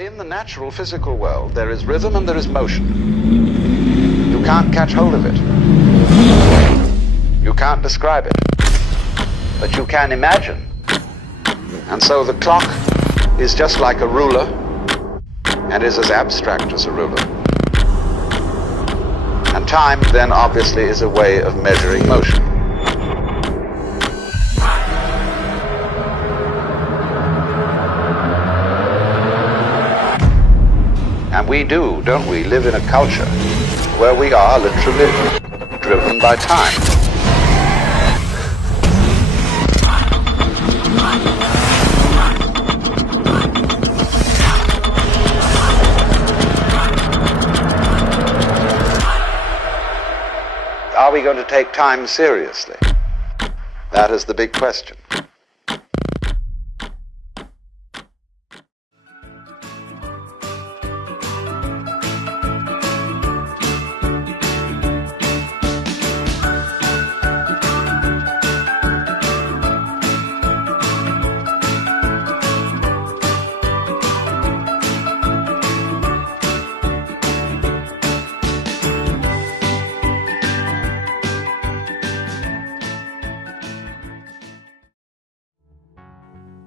In the natural physical world, there is rhythm and there is motion. You can't catch hold of it. You can't describe it. But you can imagine. And so the clock is just like a ruler and is as abstract as a ruler. And time then obviously is a way of measuring motion. And we do, don't we, live in a culture where we are literally driven by time. Are we going to take time seriously? That is the big question.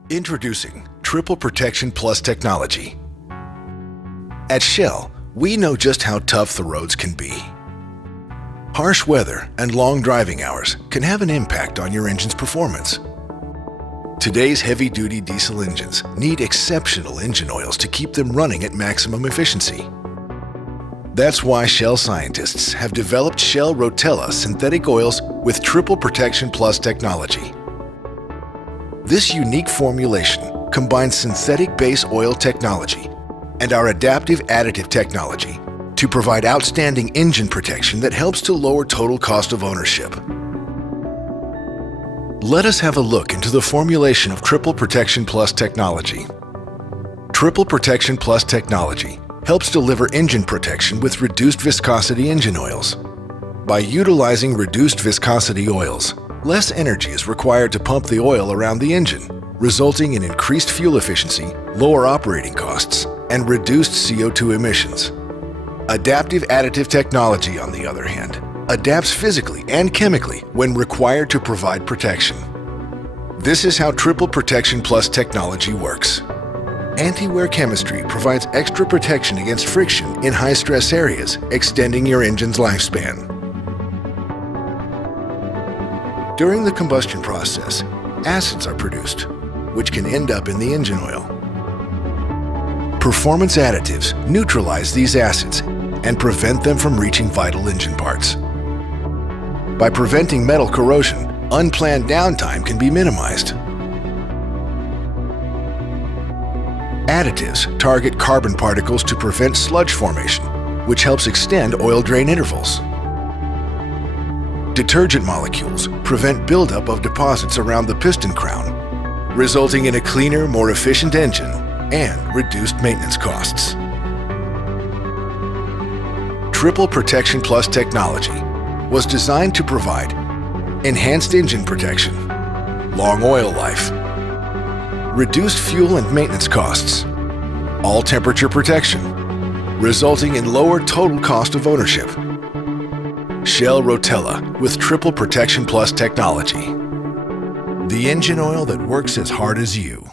Introducing Triple Protection Plus technology. At Shell, we know just how tough the roads can be. Harsh weather and long driving hours can have an impact on your engine's performance. Today's heavy-duty diesel engines need exceptional engine oils to keep them running at maximum efficiency. That's why Shell scientists have developed Shell Rotella synthetic oils with Triple Protection Plus technology. This unique formulation combines synthetic base oil technology and our adaptive additive technology to provide outstanding engine protection that helps to lower total cost of ownership. Let us have a look into the formulation of Triple Protection Plus technology. Triple Protection Plus technology helps deliver engine protection with reduced viscosity engine oils. By utilizing reduced viscosity oils, less energy is required to pump the oil around the engine, resulting in increased fuel efficiency, lower operating costs, and reduced CO2 emissions. Adaptive additive technology, on the other hand, adapts physically and chemically when required to provide protection. This is how Triple Protection Plus technology works. Anti-wear chemistry provides extra protection against friction in high-stress areas, extending your engine's lifespan. During the combustion process, acids are produced, which can end up in the engine oil. Performance additives neutralize these acids and prevent them from reaching vital engine parts. By preventing metal corrosion, unplanned downtime can be minimized. Additives target carbon particles to prevent sludge formation, which helps extend oil drain intervals. Detergent molecules prevent buildup of deposits around the piston crown, resulting in a cleaner, more efficient engine and reduced maintenance costs. Triple Protection Plus technology was designed to provide enhanced engine protection, long oil life, reduced fuel and maintenance costs, all temperature protection, resulting in lower total cost of ownership. Shell Rotella with Triple Protection Plus technology. The engine oil that works as hard as you.